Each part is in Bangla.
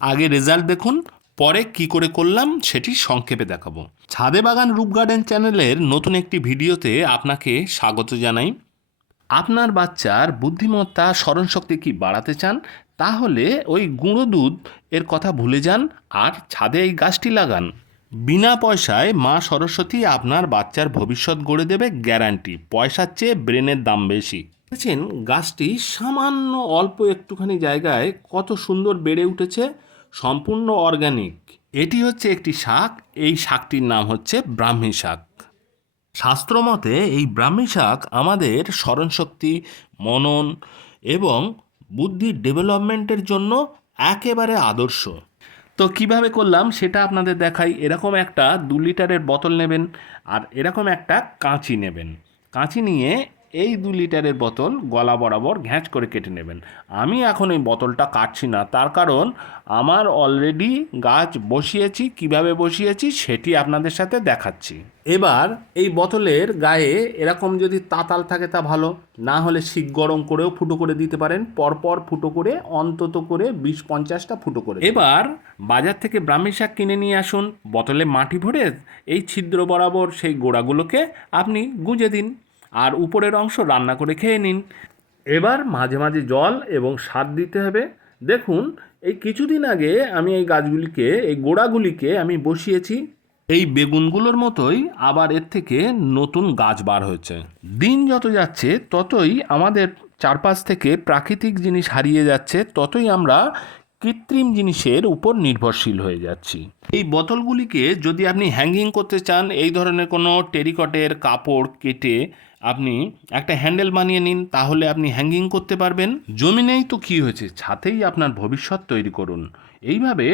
আগে রেজাল্ট দেখুন, পরে কি করে করলাম সেটি সংক্ষেপে দেখাবো। ছাদে বাগান রূপ গার্ডেন চ্যানেলের নতুন একটি ভিডিওতে আপনাকে স্বাগত জানাই। আপনার বাচ্চার বুদ্ধিমত্তা, স্মরণশক্তি কি বাড়াতে চান, তাহলে ওই গুঁড়ো দুধ এর কথা ভুলে যান আর ছাদে এই গাছটি লাগান। বিনা পয়সায় মা সরস্বতী আপনার বাচ্চার ভবিষ্যৎ গড়ে দেবে গ্যারান্টি পয়সার চেয়ে ব্রেনের দাম বেশি। দেখছেন, গাছটি সামান্য অল্প একটুখানি জায়গায় কত সুন্দর বেড়ে উঠেছে। সম্পূর্ণ অর্গানিক এটি হচ্ছে একটি শাক, এই শাকটির নাম হচ্ছে ব্রাহ্মী শাক। শাস্ত্রমতে এই ব্রাহ্মী শাক আমাদের স্মরণশক্তি, মনন এবং বুদ্ধির ডেভেলপমেন্টের জন্য একেবারে আদর্শ। তো কীভাবে করলাম সেটা আপনাদের দেখাই। এরকম একটা দু লিটারের বোতল নেবেন আর এরকম একটা কাঁচি নেবেন। কাঁচি নিয়ে এই দু লিটারের বোতল গলা বরাবর ঘ্যাঁচ করে কেটে নেবেন। আমি এখন এই বোতলটা কাটছি না, তার কারণ আমার অলরেডি গাছ বসিয়েছি, কীভাবে বসিয়েছি সেটি আপনাদের সাথে দেখাচ্ছি। এবার এই বোতলের গায়ে এরকম যদি তাতাল থাকে তা ভালো, না হলে শিক গরম করেও ফুটো করে দিতে পারেন, পরপর ফুটো করে, অন্তত করে বিশ পঞ্চাশটা ফুটো করে এবার বাজার থেকে ব্রাহ্মী শাক কিনে নিয়ে আসুন। বোতলে মাটি ভরে এই ছিদ্র বরাবর সেই গোড়াগুলোকে আপনি গুঁজে দিন। আর উপরের অংশ রান্না করে খেয়ে নিন। এবার মাঝে মাঝে জল এবং সার দিতে হবে। দেখুন, এই কিছুদিন আগে আমি এই গাছগুলিকে, এই গোড়াগুলিকে আমি বসিয়েছি। এই বেগুনগুলোর মতোই আবার এর থেকে নতুন গাছ বার হয়েছে। দিন যত যাচ্ছে, ততই আমাদের চারপাশ থেকে প্রাকৃতিক জিনিস হারিয়ে যাচ্ছে, ততই আমরা কৃত্রিম জিনিসের উপর নির্ভরশীল হয়ে যাচ্ছি। এই বোতলগুলিকে যদি আপনি হ্যাঙ্গিং করতে চান, এই ধরনের কোনো টেরিকটের কাপড় কেটে আপনি একটা হ্যান্ডেল বানিয়ে নিন তাহলে আপনি হ্যাঙ্গিং করতে পারবেন। জমি নেই তো কী হয়েছে ছাতেই আপনার ভবিষ্যৎ তৈরি করুন। এইভাবে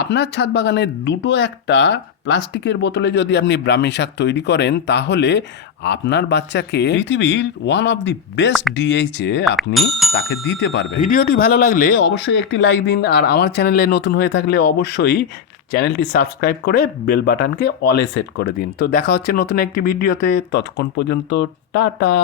আপনার ছাদ বাগানের দুটো একটা প্লাস্টিকের বোতলে যদি আপনি ব্রাহ্মী শাক তৈরি করেন তাহলে আপনার বাচ্চাকে পৃথিবীর ওয়ান অফ দি বেস্ট ডিএইচে আপনি তাকে দিতে পারবেন। ভিডিওটি ভালো লাগলে অবশ্যই একটি লাইক দিন আর আমার চ্যানেলে নতুন হয়ে থাকলে অবশ্যই চ্যানেলটি সাবস্ক্রাইব করে বেল বাটনকে অলে সেট করে দিন। তো দেখা হচ্ছে নতুন একটি ভিডিওতে। ততক্ষণ পর্যন্ত, টাটা।